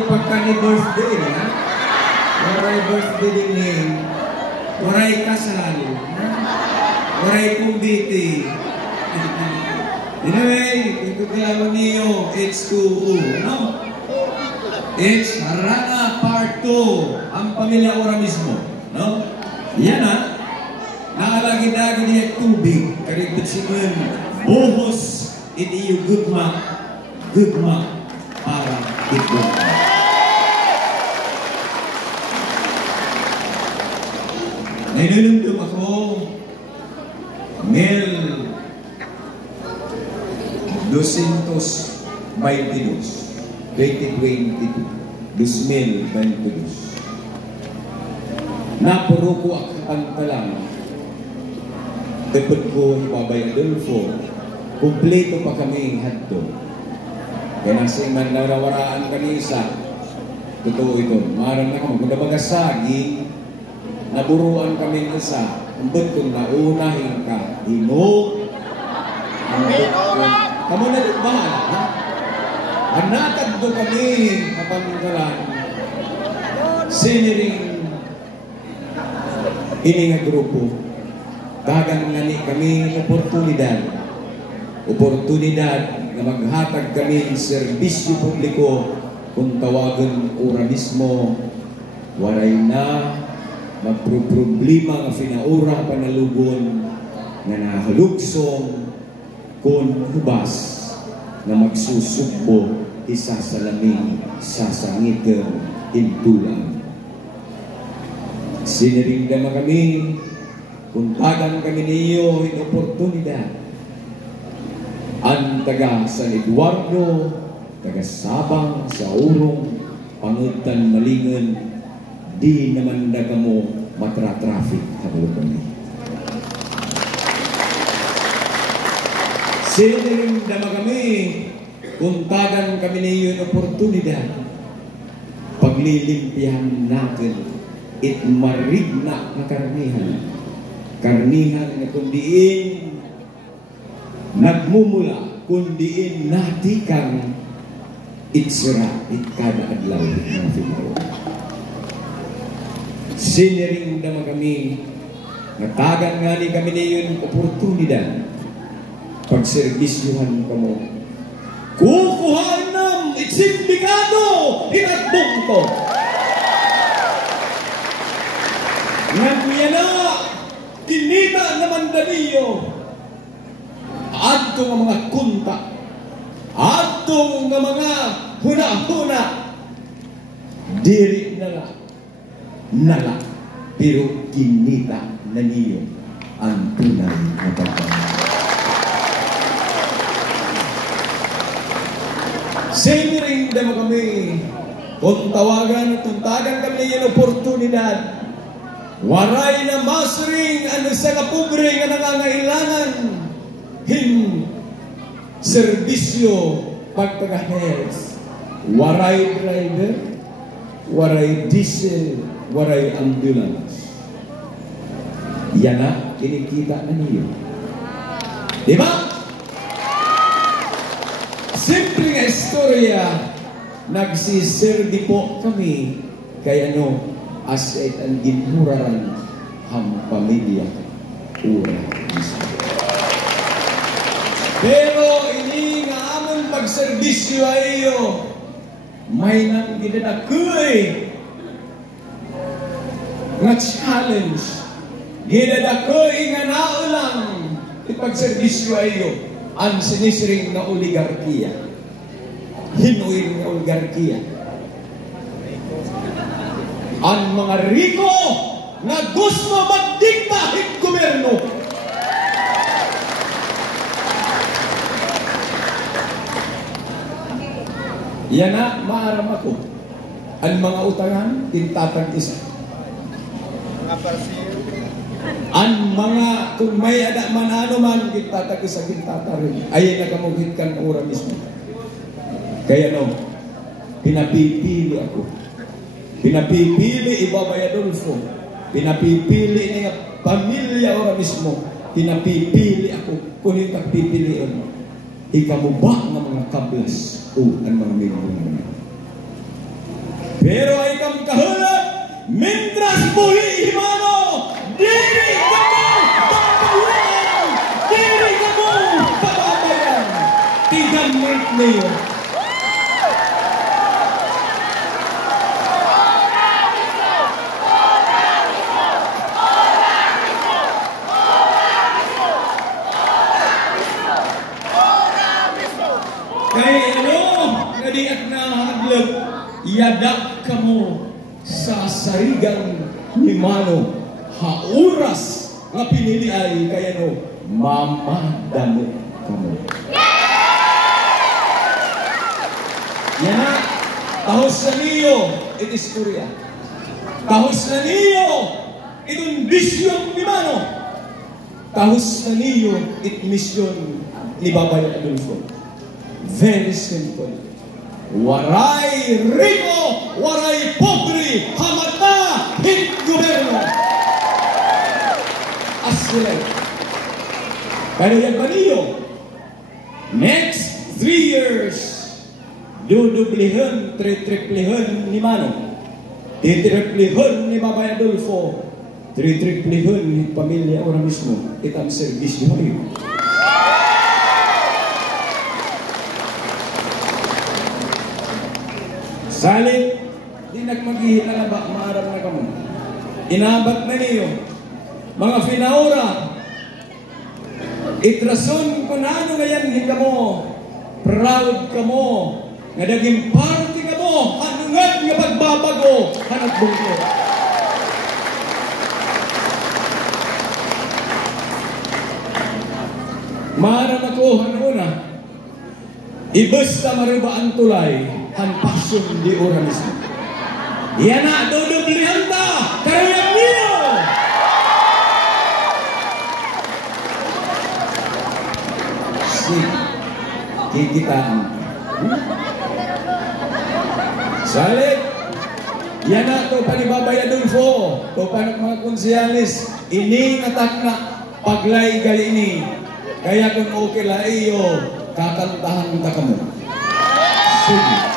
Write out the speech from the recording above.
kayo pagka ni birthday, ha? Waray birthday din niya. Waray kasal. Waray kumbiti. Anyway, ito kailangan niyo, H2O, no? H, Harana Part 2, ang pamilya Ora mismo, no? Yan, ha? Nakalagi-lagi niya tubig, karibot siya buhos, iti yung gugma para ito. Nainulundum ako, Mel 222, 2022, 2022. Napuro ko ang talang, dapat ko ibabay Adolfo, kumpleto pa kami hadto. Kaya nasa iman narawaraan kanisa, totoo ito. Marang na kami, kung nabagasagi, naburuan kami isa, ambot kung naunahin ka, hinog, ambot kung, kamo na lubahan, ha? Anatag do kami, kapanggalan, siniring, ini nga grupo, bagang nani kami oportunidad na maghatag kami serbisyo publiko kung tawagan ora mismo waray na magproblema nga finaura panalugon nga nahalugsong kung hubas na magsusugbo isa sa laming sasangitan hintulan. Siniringgan kami kung tagan kami niyo in oportunidad. Ang taga San Eduardo, taga Sabang, sa Urong, Pangutan, Malingan, di naman na kamo matra-traffic habang kami. Siniring dama kami kung tagan kami niyo in oportunidad. Paglilimpihan natin it marigna na karnihan na kundiin nagmumula kundiin natikang itsura kada adlaw ng Filipino. Siniring naman kami natagan nga ni kami niyon oportunidad pagserbisyuhan kamo kukuhaan ng itsindikado hinatbong ko nagmiyana kinita naman daniyo adto nga mga kunta adto nga mga huna-huna diri nala pero kinita na niyo ang tunay na pagkakas. Siniring dama kami kung tawagan at tuntagan kami yung oportunidad waray na masring ano sa kapobre nga nangangailangan serbisyo pagtaga-health. Waray driver, waray diesel, waray ambulance. Yan na, kinikita na niyo. Diba? Simple nga istorya, nagsiserdi po kami kay ano, asset ang ginhuraran ang pamilya ura mismo. Pero ini nga among pagserbisyo ayo may nang ginadakoy nga challenge ginadakoy nga naulang ipagserbisyo ayo ang sinisiring na oligarkiya hinuin nga oligarkiya ang mga riko na gusto magdikta ng gobyerno. Yan na, maaram ako. Ang mga utangan, tintatag isa. Ang mga, kung may ada man ano man, tintatag isa, tintatarin. Ayan na kamugit kang ura mismo. Kaya no, pinapipili ako. Pinapipili ibabay Adolfo. Pinapipili niya pamilya ora mismo. Pinapipili ako. Kung yung pagpipiliin, ikamubak ng mga kablas o ang mga miyembro naman. Pero ay kang kahulap, mientras buhi himano, diri ka mo papawalan, diri ka mo papabayan. Tigamit niyo. Kay ngadiat na hadlag, yadak kamo sa sarigang ni Mano, hauras nga pinili ay kaya mamadamo kamo. Yan na, tahos na niyo, it is Korea. Tahos na niyo, itong bisyon ni Mano. Tahos na niyo, it mission ni Babay Adolfo. Very simple. Waray rico, waray pobre, hamata, hit gobyerno. Asile. Pero yan ba niyo? Next 3 years, dudublihan, triplihan ni Mano. Titriplihan ni Babay Adolfo. Triplihan ni pamilya ora mismo. Itang servis mo yun. Salit, di nagmagihita na ba, maarap na kamo. Inabat na niyo. Mga finaura, itrason ko na ano ngayon, hindi ka mo, proud ka mo, nga naging party ka mo, hanungan nga pagbabago, hanap bungko. Maarap ako, hanuna, ibasta maribaan tulay, ang pasyon di ora mismo. Yan na, dudublihan ta! Karayang niyo! Kikitaan. Salit! Yan na, to pa ni Babay Adolfo. To pa ng mga konsiyalis. Ining atak na paglay galini. Kaya kung okay la iyo, kakantahan ta kamo. Sige.